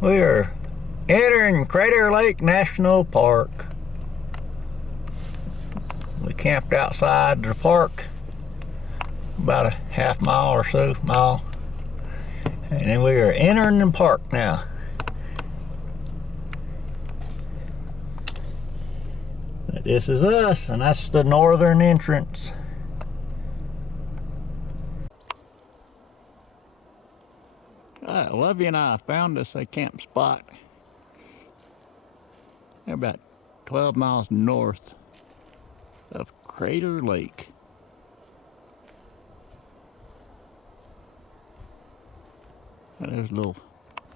We are entering Crater Lake National Park. We camped outside the park about a half mile or so, mile. And then we are entering the park now. But this is us, and that's the northern entrance. Lovey and I found us a camp spot. They're about 12 miles north of Crater Lake. There's a little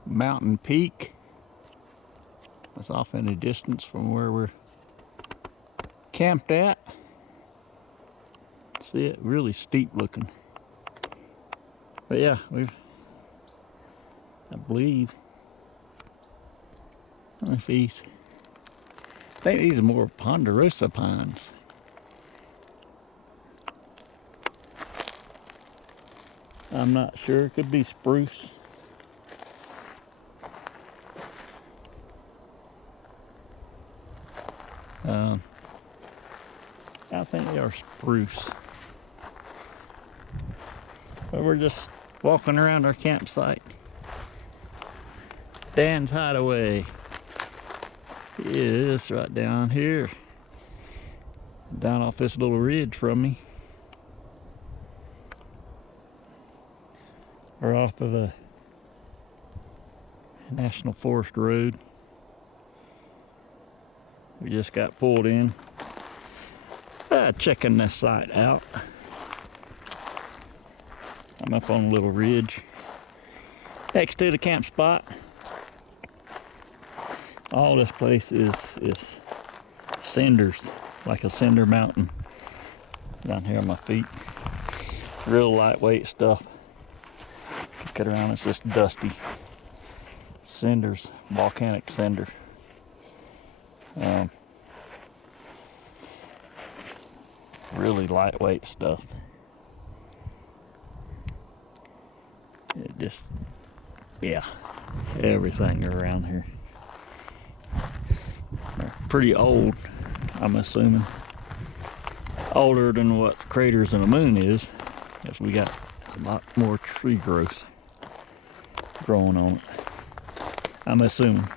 mountain peak. That's off in the distance from where we're camped at. See it? Really steep looking. But yeah, I believe, I don't know if I think these are more ponderosa pines. I'm not sure, it could be spruce. I think they are spruce. But we're just walking around our campsite. Dan's Hideaway is right down here, down off this little ridge from me. We're off of a National Forest road. We just got pulled in. Checking this site out. I'm up on a little ridge next to the camp spot. All this place is cinders, like a cinder mountain down here on my feet. Real lightweight stuff. Kick it around, it's just dusty. Cinders, volcanic cinders. Really lightweight stuff. It just, yeah, everything around here. They're pretty old, I'm assuming. Older than what craters in the moon is, because we got a lot more tree growth growing on it. I'm assuming.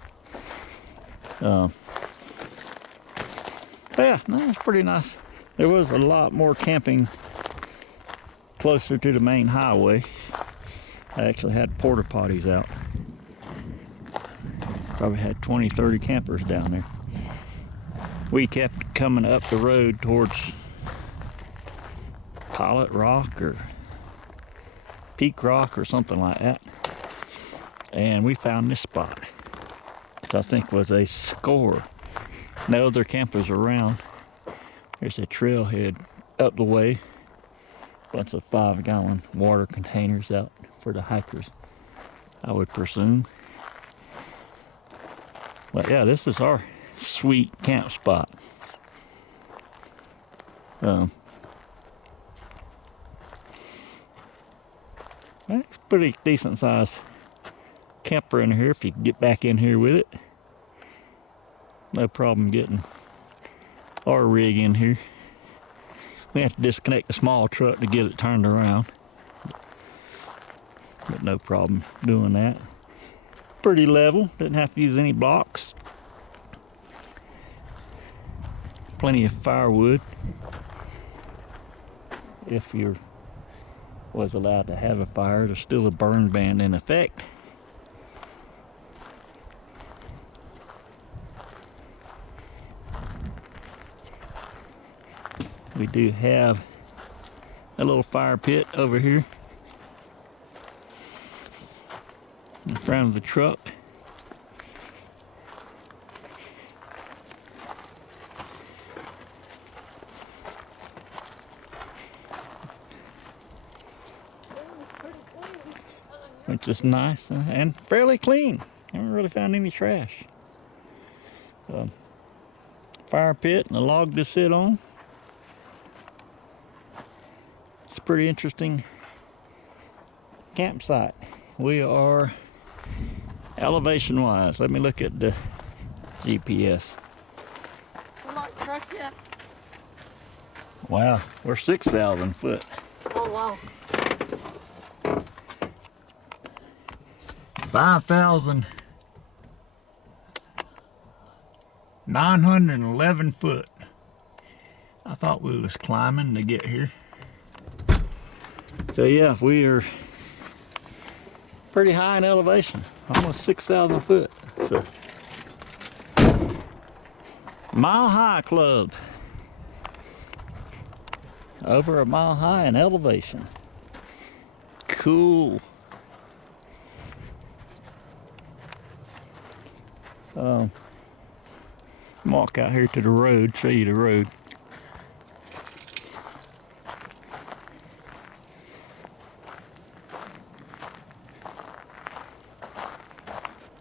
But yeah, no, it's pretty nice. There was a lot more camping closer to the main highway. I actually had porta potties out. Probably had 20, 30 campers down there. We kept coming up the road towards Pilot Rock or Peak Rock or something like that. And we found this spot, which I think was a score. No other campers around. There's a trailhead up the way. Bunch of 5-gallon water containers out for the hikers, I would presume. But yeah, this is our sweet camp spot. It's pretty decent sized camper in here if you can get back in here with it. No problem getting our rig in here. We have to disconnect the small truck to get it turned around. But no problem doing that. Pretty level, didn't have to use any blocks. Plenty of firewood if you was allowed to have a fire. There's still a burn ban in effect. We do have a little fire pit over here in front of the truck. Which is nice and fairly clean. Haven't really found any trash. Fire pit and a log to sit on. It's a pretty interesting campsite. We are elevation wise. Let me look at the GPS. We're not truck yet. Wow, we're 6,000 foot. Oh wow. 5,911 foot. I thought we was climbing to get here. So yeah, we are pretty high in elevation, almost 6,000 foot. So, Mile High Club. Over a mile high in elevation. Cool. Walk out here to the road, show you the road.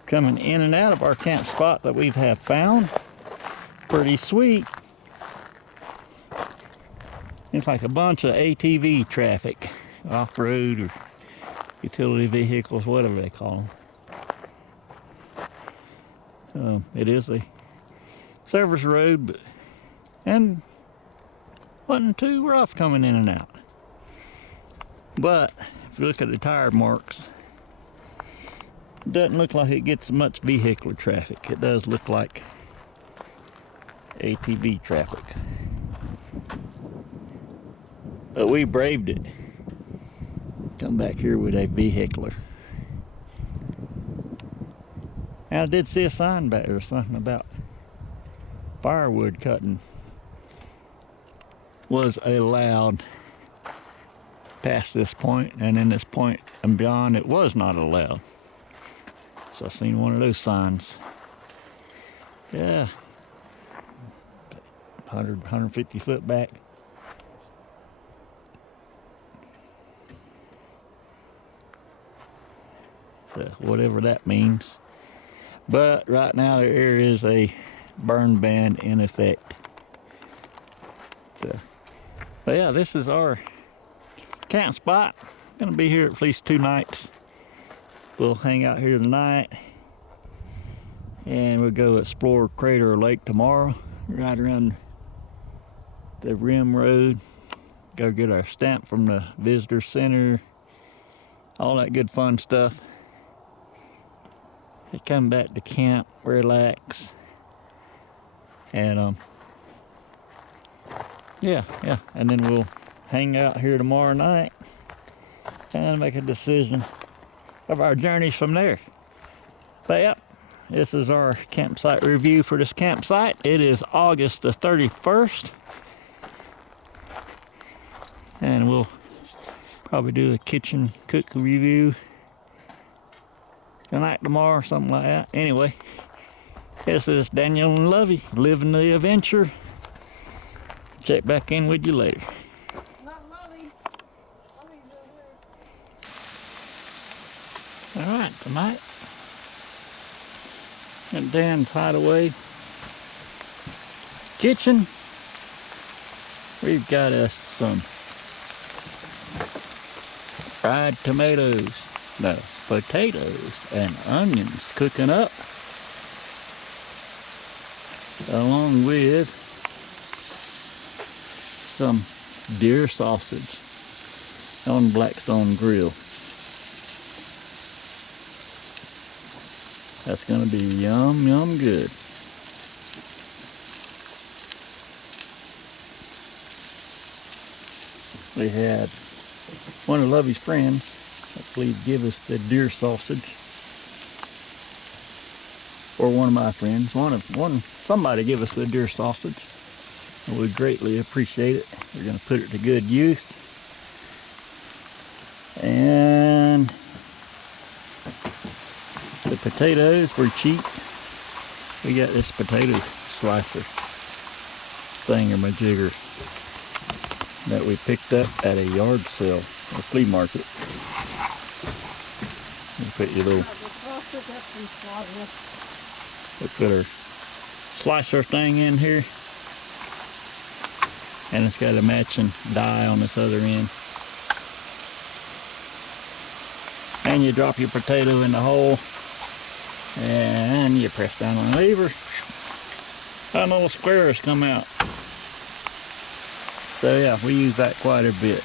Coming in and out of our camp spot that we have found. Pretty sweet. It's like a bunch of ATV traffic, off-road or utility vehicles, whatever they call them. It is a service road, and wasn't too rough coming in and out. But if you look at the tire marks, it doesn't look like it gets much vehicular traffic. It does look like ATV traffic. But we braved it. Come back here with a vehicular. And I did see a sign back there, something about firewood cutting was allowed past this point, and in this point and beyond it was not allowed. So I seen one of those signs. Yeah, 150 foot back. So whatever that means. But right now there is a burn ban in effect. So, but yeah, this is our camp spot. Gonna be here at least 2 nights. We'll hang out here tonight, and we'll go explore Crater Lake tomorrow. Right around the Rim Road. Go get our stamp from the visitor center. All that good fun stuff. And come back to camp, relax, and yeah, and then we'll hang out here tomorrow night and make a decision of our journeys from there. But yep, this is our campsite review for this campsite. It is August the 31st, and we'll probably do a kitchen cook review tonight, tomorrow, something like that. Anyway, this is Daniel and Lovey living the adventure. Check back in with you later. Not Lovey. Lovey's over there. All right, tonight at Dan's Hideaway kitchen, we've got us some fried tomatoes. No, potatoes and onions cooking up, along with some deer sausage on Blackstone Grill. That's gonna be yum, yum good. We had one of Lovey's friends, I believe, give us the deer sausage, or one of my friends. Somebody give us the deer sausage, and we greatly appreciate it. We're going to put it to good use. And the potatoes were cheap. We got this potato slicer thingamajigger that we picked up at a yard sale or flea market. You put your little, we put our slicer thing in here, and it's got a matching die on this other end. And you drop your potato in the hole, And you press down on the lever, and little squares come out. So yeah, we use that quite a bit.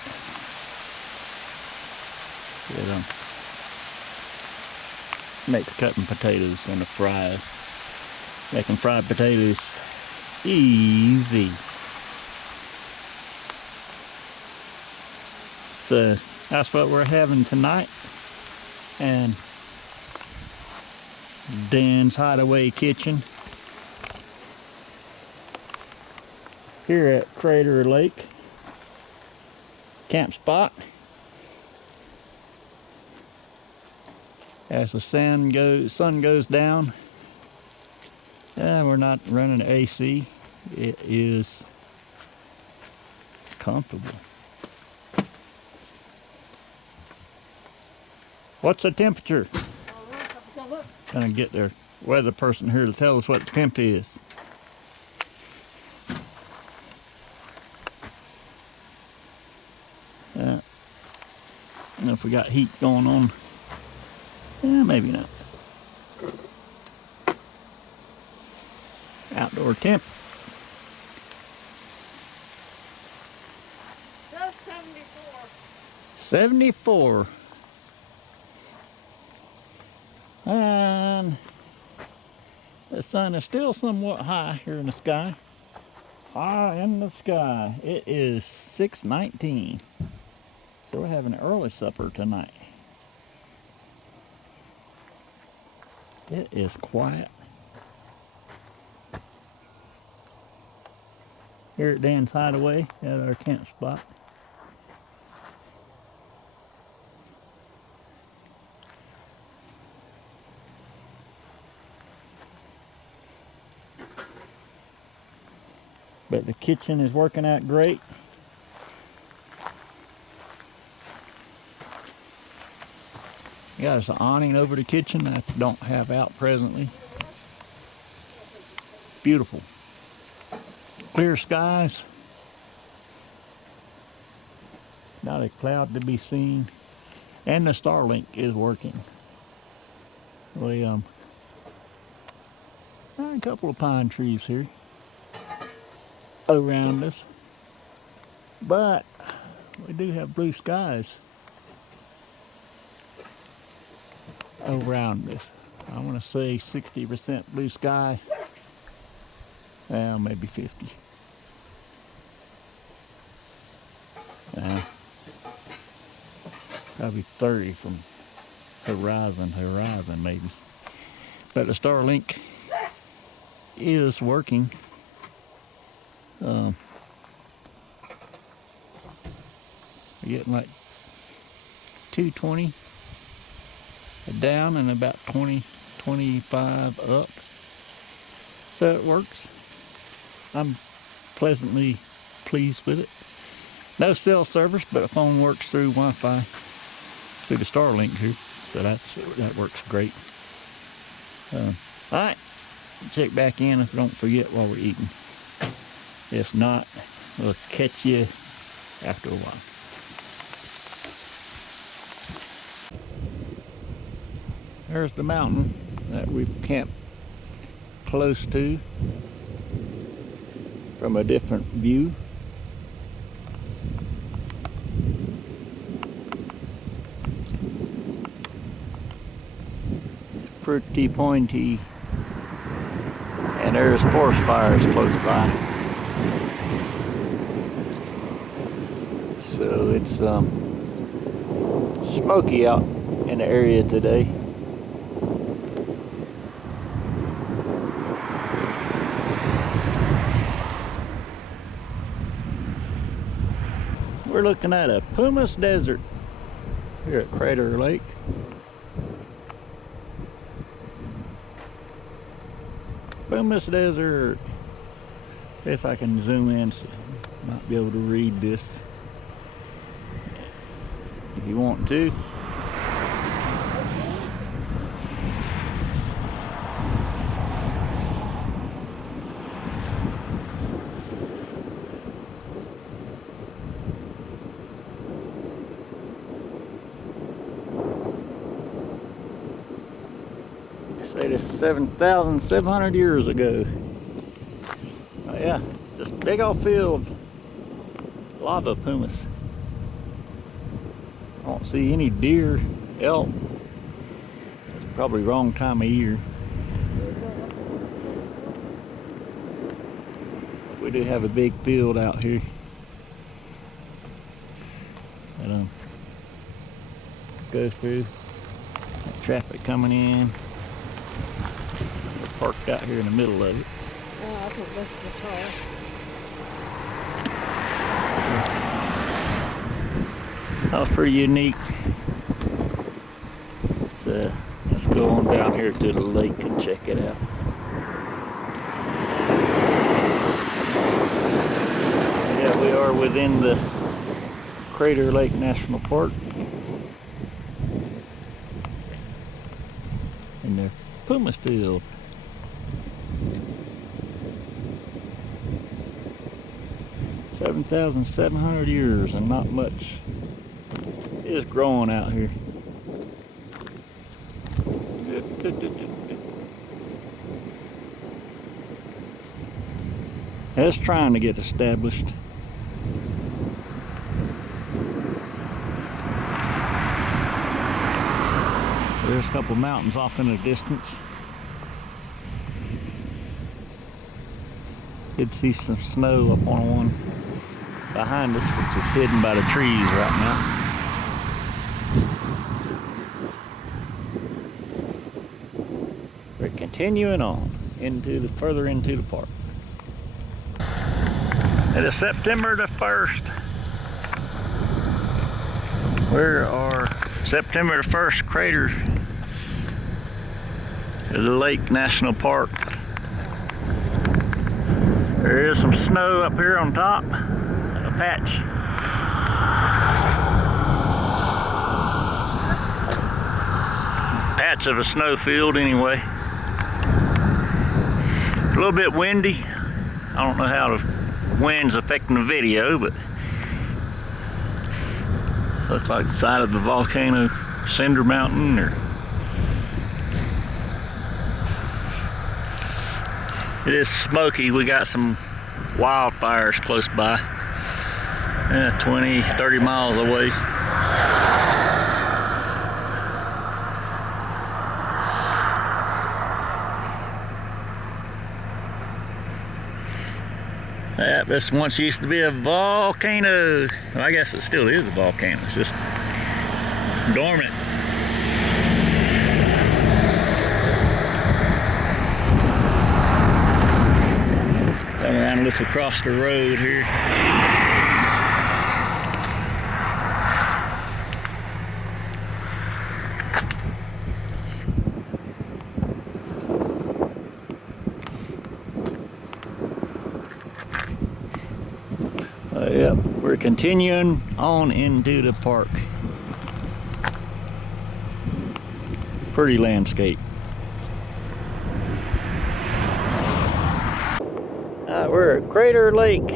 It makes cutting potatoes and the fries, making fried potatoes easy. So that's what we're having tonight. And Dan's Hideaway Kitchen here at Crater Lake camp spot. As the sun goes down, we're not running AC. It is comfortable. What's the temperature? Gonna get their weather person here to tell us what the temp is. I don't know if we got heat going on. Yeah, maybe not. Outdoor temp. Just 74. 74. And the sun is still somewhat high here in the sky. High in the sky. It is 6:19. So we're having an early supper tonight. It is quiet. Here at Dan's Hideaway at our camp spot. But the kitchen is working out great. Got us an awning over the kitchen that I don't have out presently. Beautiful. Clear skies. Not a cloud to be seen. And the Starlink is working. We a couple of pine trees here around us. But we do have blue skies around us. I want to say 60% blue sky. Well, maybe 50. Probably 30 from horizon to horizon, maybe. But the Starlink is working. We're getting like 220 down and about 20, 25 up. So it works. I'm pleasantly pleased with it. No cell service, but the phone works through Wi-Fi through the Starlink here. So that works great. All right, check back in if we don't forget while we're eating. If not, we'll catch you after a while. There's the mountain that we've camped close to from a different view. It's pretty pointy, and there's forest fires close by. So it's smoky out in the area today. We're looking at a pumice desert here at Crater Lake. Pumice desert. If I can zoom in, so you might be able to read this if you want to. Say this 7,700 years ago. Oh yeah, just big old field. Lava pumice. I don't see any deer, elk. It's probably wrong time of year. We do have a big field out here. That go through. That traffic coming in. We're parked out here in the middle of it. Yeah, I think that's the car. That was pretty unique. So let's go on down here to the lake and check it out. Yeah, we are within the Crater Lake National Park. In the pumice field. $7,700 years and not much is growing out here. It's trying to get established. There's a couple mountains off in the distance. Did see some snow up on one behind us, which is hidden by the trees right now. We're continuing on further into the park. It is September the 1st. Where are September the 1st Crater Lake National Park. There is some snow up here on top, a patch. Patch of a snow field anyway. A little bit windy. I don't know how the wind's affecting the video, but looks like the side of the volcano, Cinder Mountain, or it is smoky. We got some wildfires close by, 20, 30 miles away. Yeah, this once used to be a volcano. Well, I guess it still is a volcano. It's just dormant. Come around and look across the road here. Yep, we're continuing on into the park. Pretty landscape. We're at Crater Lake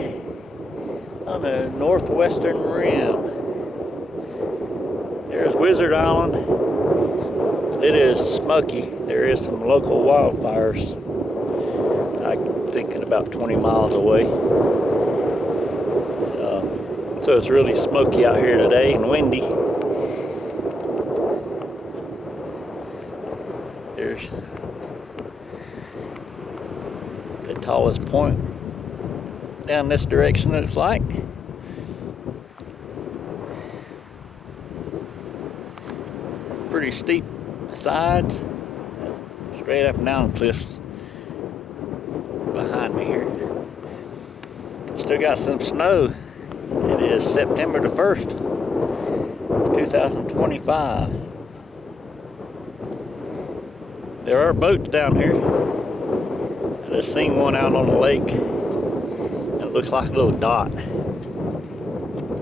on the northwestern rim. There's Wizard Island. It is smoky. There is some local wildfires. I'm thinking about 20 miles away. So it's really smoky out here today and windy. There's the tallest point down this direction, it looks like. Pretty steep sides, straight up and down cliffs behind me here. Still got some snow. It is September the 1st, 2025. There are boats down here. I just seen one out on the lake. It looks like a little dot.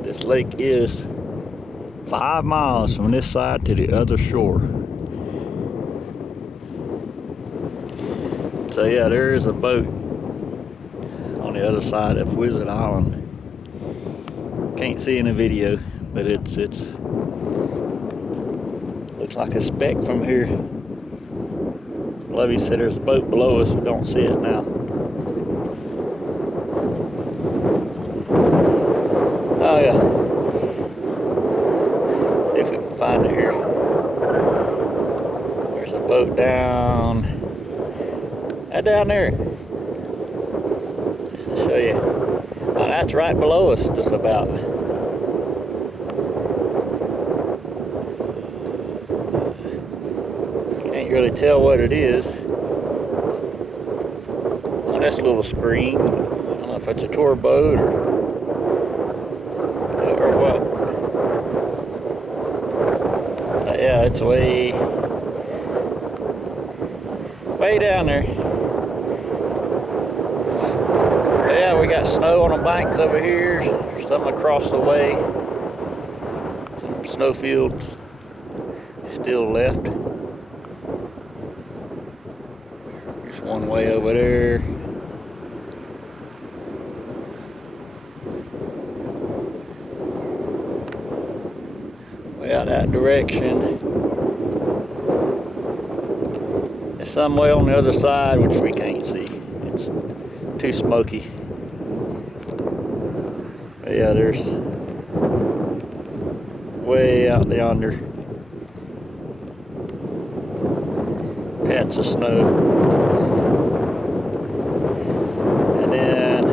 This lake is 5 miles from this side to the other shore. So yeah, there is a boat on the other side of Wizard Island. Can't see in the video, but it's looks like a speck from here. Lovey said there's a boat below us. We don't see it now. Oh yeah. See if we can find it here. There's a boat down there. Just to show you. Oh, that's right below us, just about. Can't really tell what it is. On this little screen. I don't know if it's a tour boat or what. Yeah, it's way down there. But yeah, we got snow on the banks over here. Some across the way. Some snow fields still left. There's one way over there. Way out that direction. There's some way on the other side which we can't see. It's too smoky. But yeah, there's way out yonder patch of snow. And then,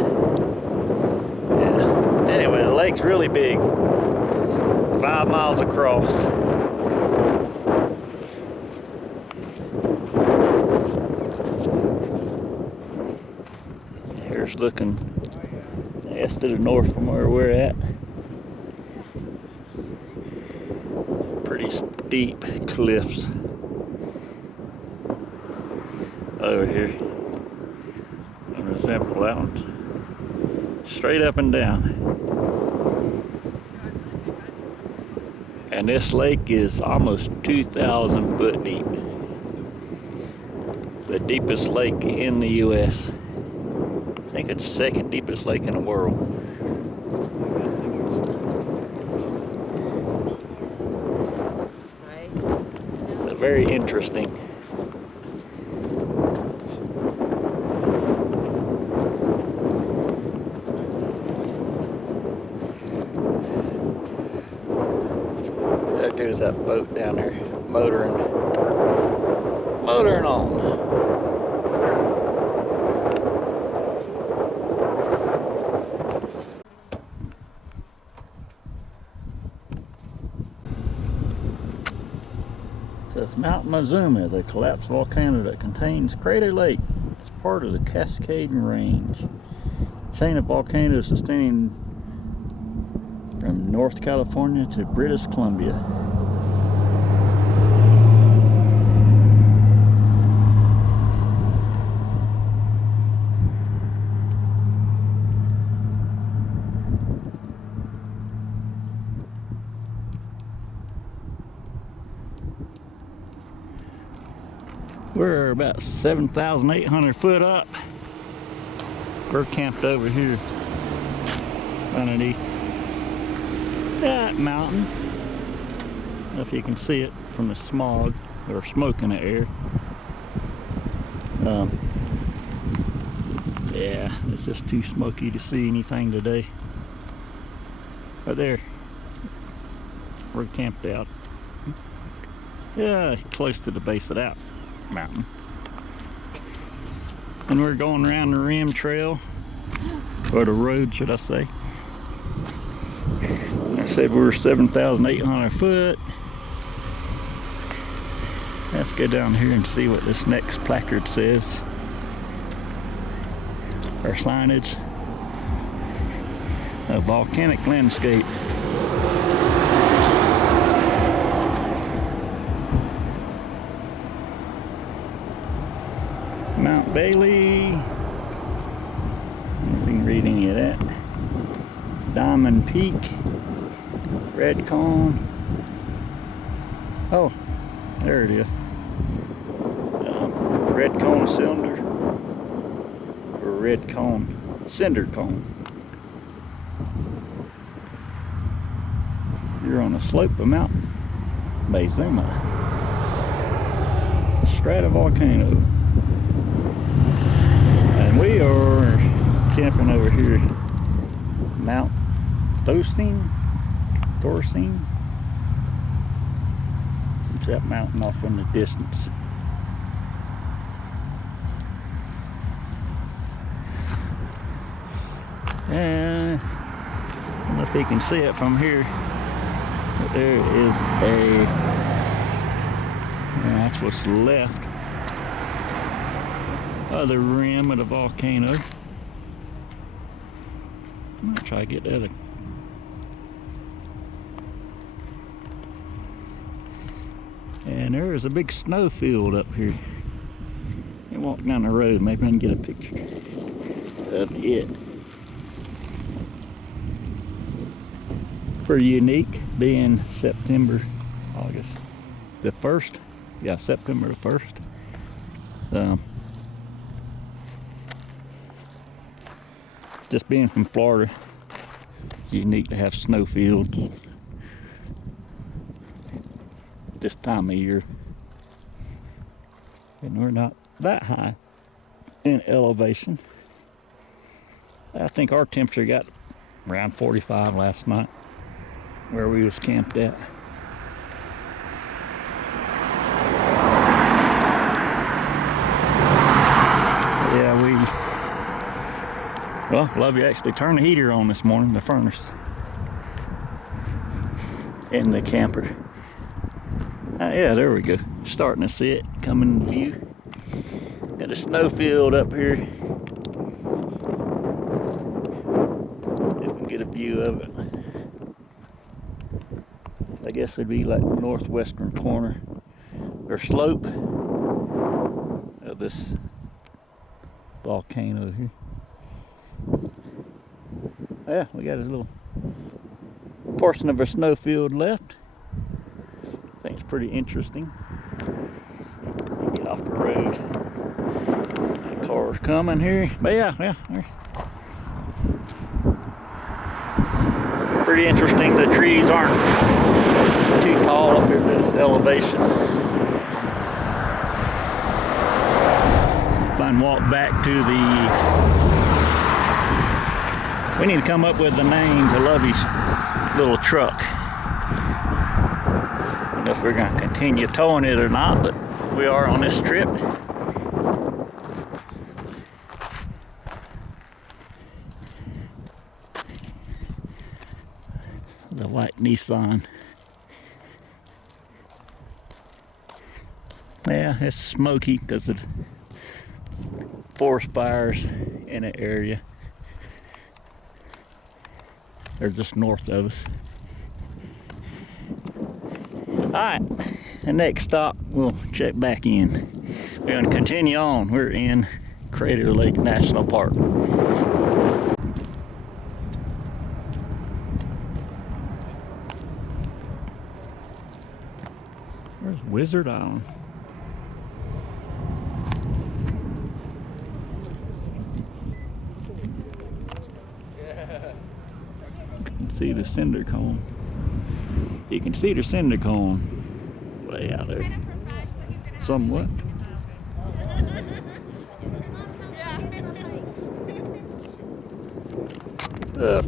yeah. Anyway, the lake's really big. 5 miles across. Here's looking east to the north from where we're at. Pretty steep cliffs over here. An example, that one. Straight up and down. And this lake is almost 2,000 foot deep. The deepest lake in the U.S. I think it's the second deepest lake in the world. So very interesting. There goes that boat down there, motoring on. Says Mount Mazuma, the collapsed volcano that contains Crater Lake. It's part of the Cascading Range. Chain of volcanoes extending from North California to British Columbia. We're about 7,800 foot up. We're camped over here underneath that mountain. I don't know if you can see it from the smog or smoke in the air. Yeah, it's just too smoky to see anything today. But there, we're camped out. Yeah, close to the base of that mountain. And we're going around the rim trail, or the road should I say. I said we're 7,800 foot. Let's go down here and see what this next placard says, or signage. A volcanic landscape. Mount Bailey. I don't know if you can read any of that. Diamond Peak. Red Cone. Oh, there it is. Red Cone Cylinder. Or Red Cone. Cinder Cone. You're on the slope of Mount Mazuma. stratovolcano. And we are camping over here, Mount Thorstein. It's that mountain off in the distance. And I don't know if you can see it from here, but there is that's what's left of the rim of the volcano. I'm gonna try to get the other. And there is a big snow field up here. You walk down the road, maybe I can get a picture of it. Pretty unique, being August the 1st. Yeah, September the 1st. Just being from Florida, it's unique to have snow fields this time of year. And we're not that high in elevation. I think our temperature got around 45 last night where we was camped at. Yeah, well, Lovey actually turned the heater on this morning, the furnace, in the camper. Yeah, there we go. Starting to see it coming in view. Got a snow field up here. If we can get a view of it. I guess it'd be like the northwestern corner or slope of this volcano here. Yeah, we got a little portion of our snow field left. I think it's pretty interesting. Get off the road. The car's coming here. But yeah. Pretty interesting. The trees aren't too tall up here at this elevation. If I can walk back to the... We need to come up with the name to Lovey's little truck. I don't know if we're going to continue towing it or not, but we are on this trip. The white Nissan. Yeah, it's smoky because of forest fires in the area. They're just north of us. Alright, the next stop, we'll check back in. We're going to continue on. We're in Crater Lake National Park. Where's Wizard Island? See the cinder cone. You can see the cinder cone way out there. Somewhat. I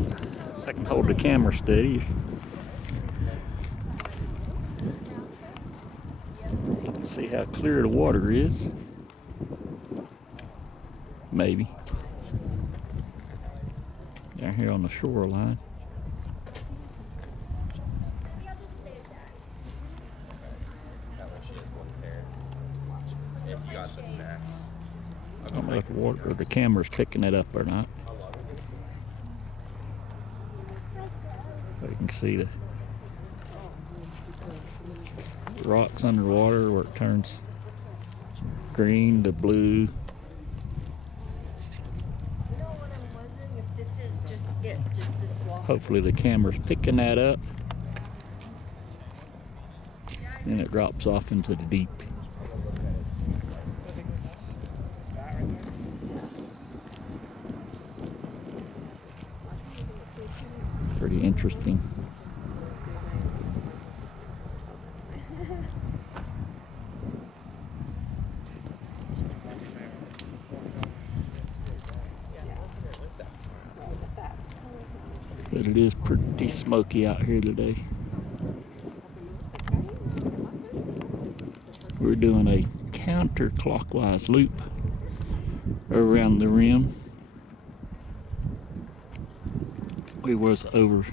can hold the camera steady. You can see how clear the water is. Maybe. Down here on the shoreline. I don't know if the water or the camera's picking it up or not. But you can see the rocks underwater where it turns green to blue. You know what I'm wondering if this is just it, just this walk. Hopefully the camera's picking that up. And it drops off into the deep. Pretty interesting. but it is pretty smoky out here today. We're doing a counterclockwise loop around the rim. We was over.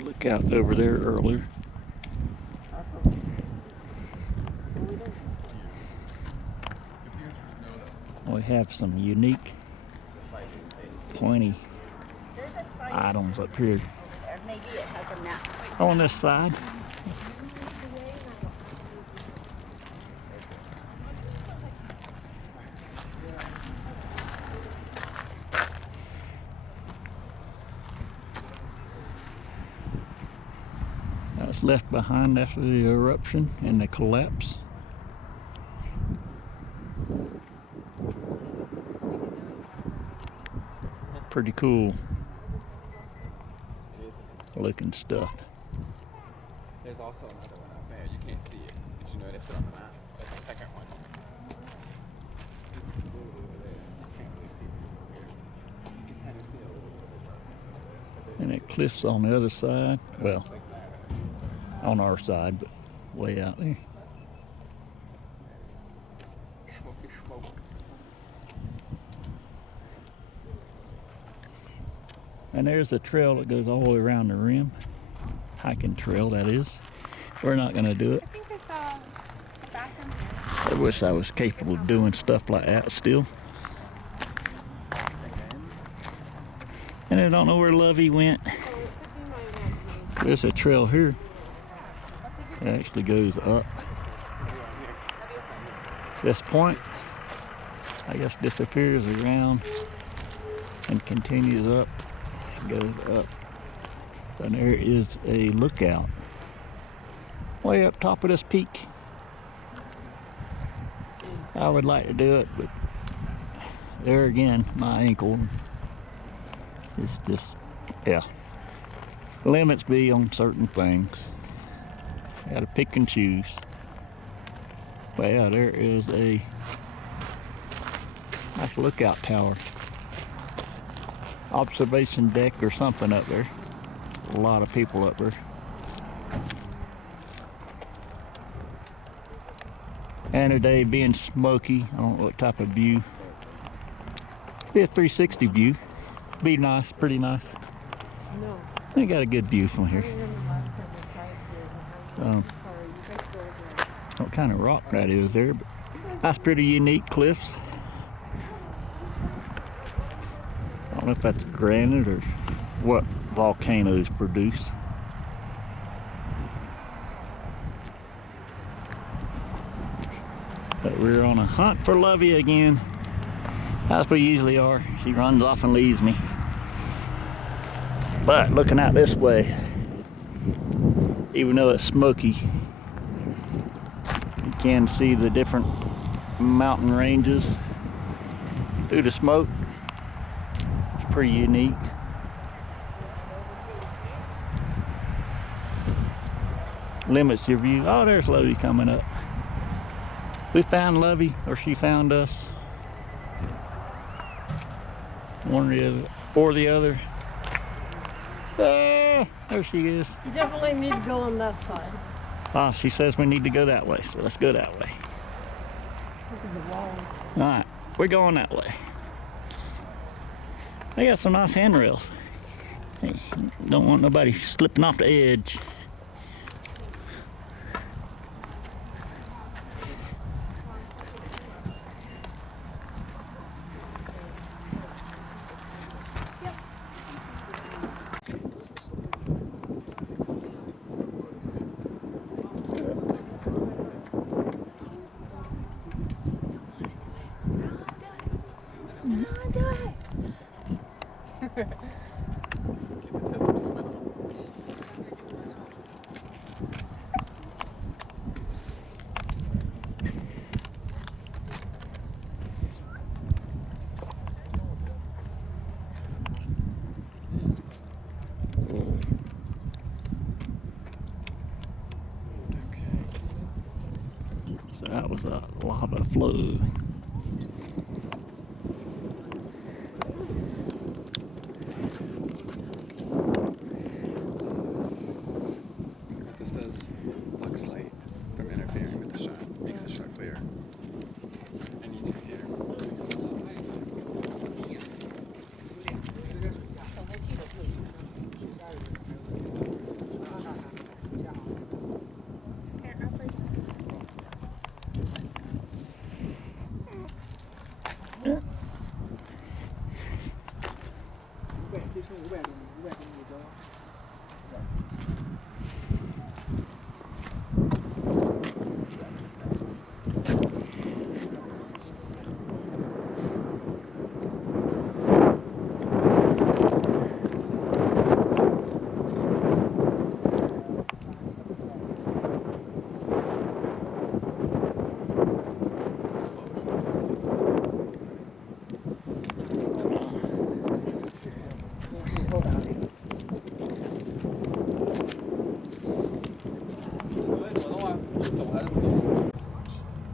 Look out over there earlier. We have some unique pointy items up here. Maybe it has a map. On this side. That's left behind after the eruption and the collapse. Pretty cool looking stuff. There's also another one up there. You can't see it. Did you notice it on the map? Like the second one. It's a little over there. You can't really see it from here. You can kind of see a little bit of it. And it cliffs on the other side. Well, Like that. on our side, but way out there. Smoky smoke. And there's a trail that goes all the way around the rim. Hiking trail, that is. We're not going to do it. I think I saw a bathroom here. I wish I was capable of doing stuff like that still. And I don't know where Lovey went. So it could be my imagination. There's a trail here. It actually goes up. This point, I guess, disappears around and continues up. Goes up, and there is a lookout way up top of this peak. I would like to do it, but there again, my ankle is just, yeah, limits be on certain things. I gotta pick and choose. But yeah, there is a nice lookout tower. Observation deck or something up there. A lot of people up there. And today being smoky, I don't know what type of view. Be a 360 view. Be nice, pretty nice. No. I got a good view from here. What kind of rock that is there, but that's pretty unique cliffs. I don't know if that's granite or what volcanoes produce. But we're on a hunt for Lovey again. As we usually are. She runs off and leaves me. But looking out this way, even though it's smoky, you can see the different mountain ranges through the smoke. Pretty unique. Limits your view. Oh, there's Lovey coming up. We found Lovey, or she found us. One or the other. Ah, there she is. You definitely need to go on that side. Ah, she says we need to go that way, so let's go that way. Look at the walls. All right, we're going that way. They got some nice handrails. Hey, don't want nobody slipping off the edge. So that was a lava flow.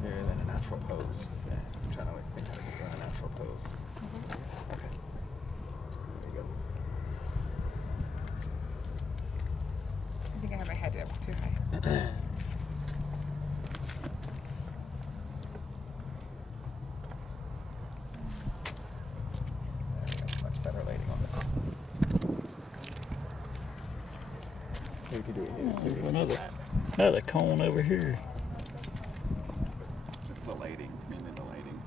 You're in a natural pose. Yeah. I'm trying to like think how to get you in a natural pose. Okay. There you go. I think I have my head up too high. There we go. Much better lighting on this. Maybe we could do it here too. There's another cone over here. This is the lighting, mainly the lighting.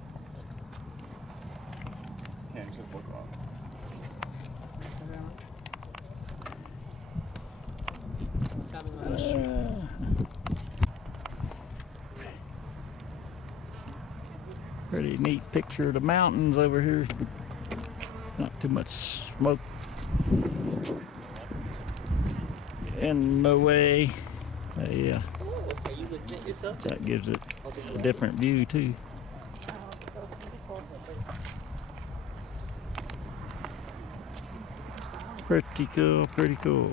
Yeah, just look on. Pretty neat picture of the mountains over here. Not too much smoke in the way. Yeah, that gives it a different view too. Pretty cool, pretty cool.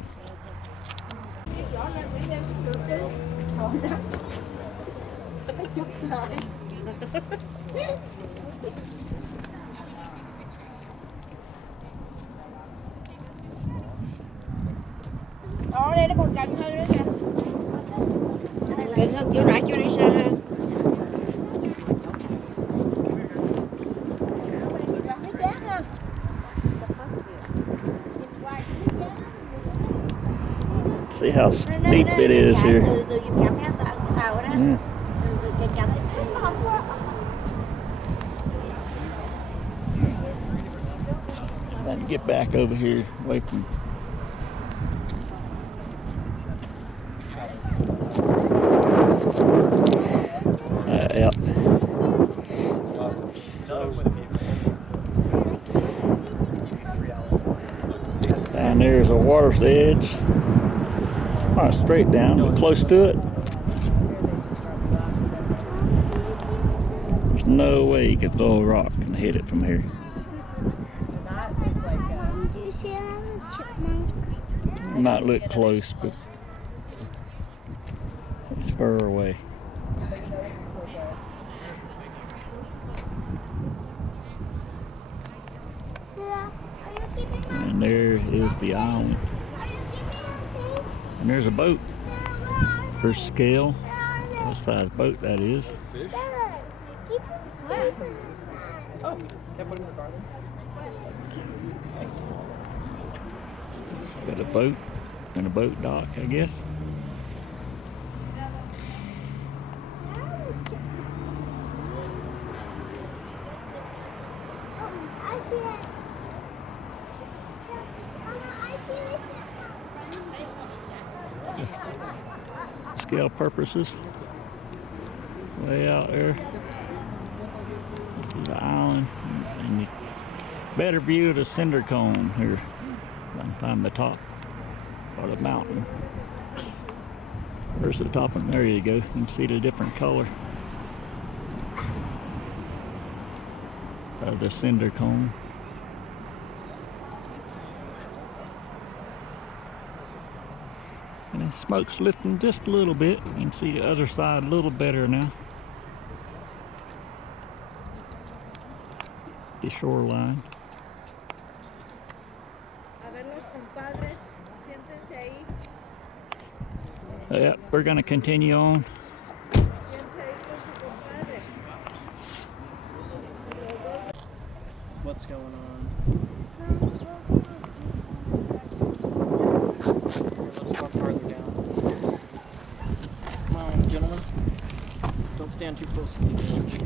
Đó, đây nó còn cạnh hơn nữa kìa. Cạnh hơn chưa nãy, chưa đi xa hơn. See how steep it is here. Yeah. Let me get back over here away from. Yep. And there's a water's edge. Not straight down, but close to it. There's no way you could throw a rock and hit it from here. Do you see another chipmunk? It might look close, but it's far away. Yeah. Are you keeping them? And there is the island. Are you keeping them safe? And there's a boat Dad, for scale. Dad, What size boat that is. Fish? Dad, keep them safe. Oh, can't put him in the garden. Got a boat and a boat dock, I guess. I see it. Mama, I see the Scale purposes. Way out there. This is the island. And you better view of the cinder cone here. On the top of the mountain. Where's the top one? There you go. You can see the different color of the cinder cone. And the smoke's lifting just a little bit. You can see the other side a little better now. The shoreline. A ver los compadres, siéntense ahí. Yep, we're going to continue on. Siéntense ahí con su compadre. Los dos. What's going on? Let's walk farther down. Come on, gentlemen. Don't stand too close to the edge.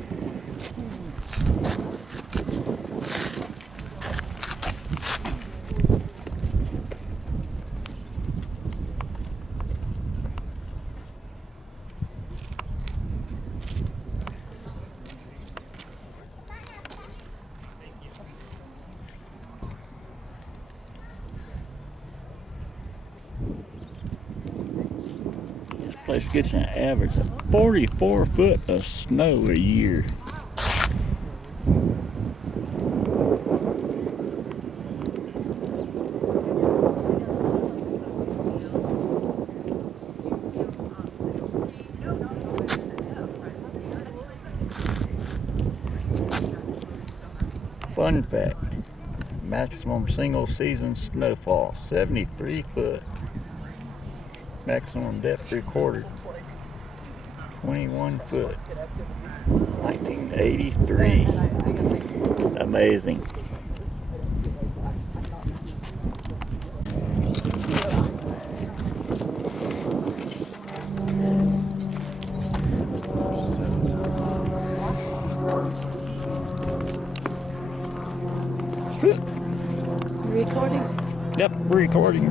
place gets an average of 44 foot of snow a year. Fun fact, maximum single season snowfall, 73 foot. Maximum depth recorded, 21 foot, 1983. Amazing. Recording? Yep, recording.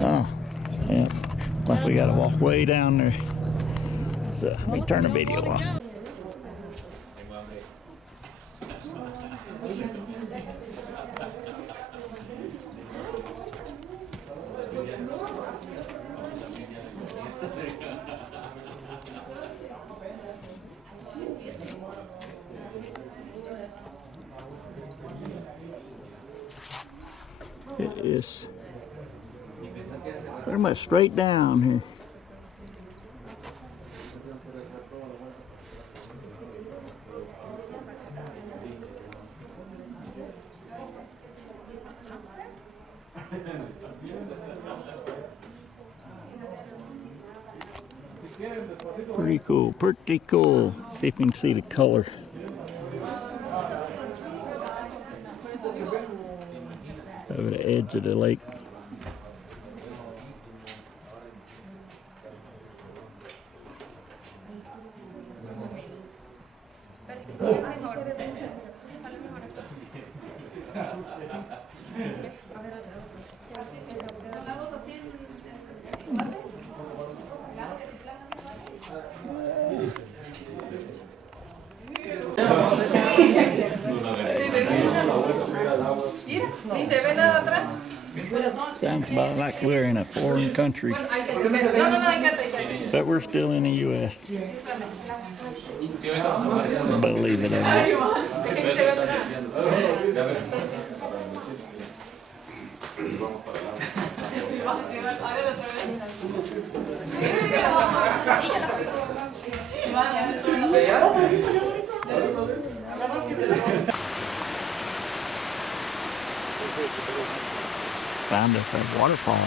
Oh, yeah. Like we gotta walk way down there. So let me turn the video off. It is pretty much straight down here. Pretty cool. See if you can see the color. Over the edge of the lake. Sounds about like we're in a foreign country, but we're still in the U.S. Believe it or not. Found us a waterfall.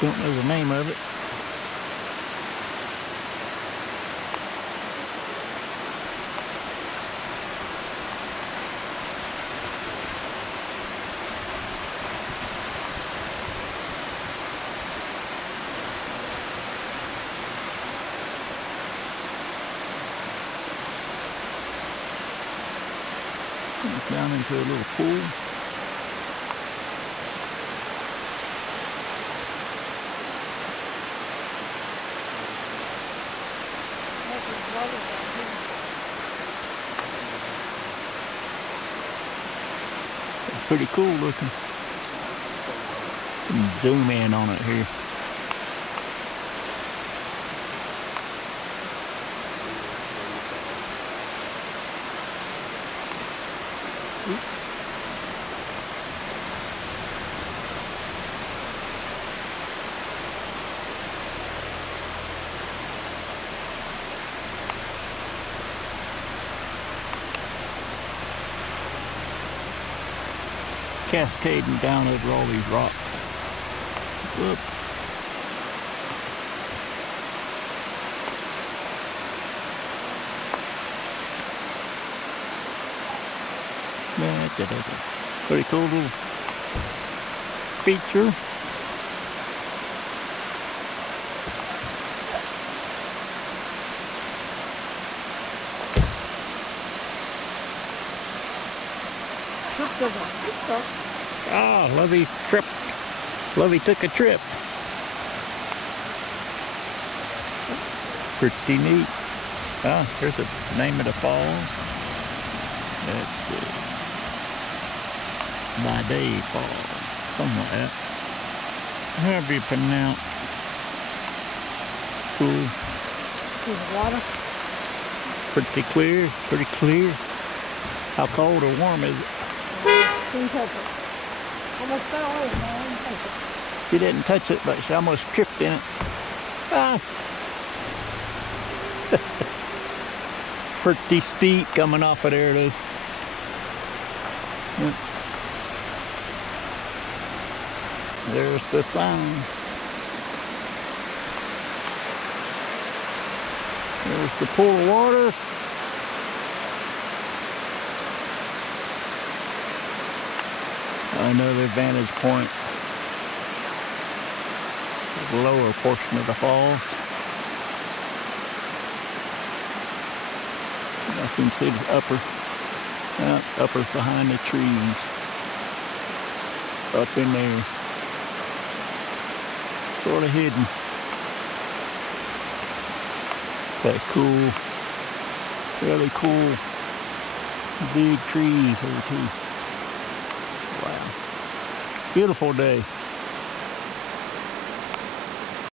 Don't know the name of it. Down into a little pool. It's pretty cool looking. Zoom in on it here. Cascading down over all these rocks. Look. Pretty cool little feature. Ah, Lovey's trip. Lovey took a trip. Pretty neat. Ah, here's the name of the falls. That's By Day Falls. something like that. However you pronounce. Cool. See the water? Pretty clear, pretty clear. How cold or warm is it? Didn't touch it. Almost fell over, man. I didn't touch it. She didn't touch it, but she almost tripped in it. Ah. Pretty steep coming off of there, though. Yeah. There's the sign. There's the pool of water. Another vantage point. The lower portion of the falls. I can see the upper's behind the trees. Up in there. Sort of hidden. That cool, really cool, big trees over too. Wow. Beautiful day.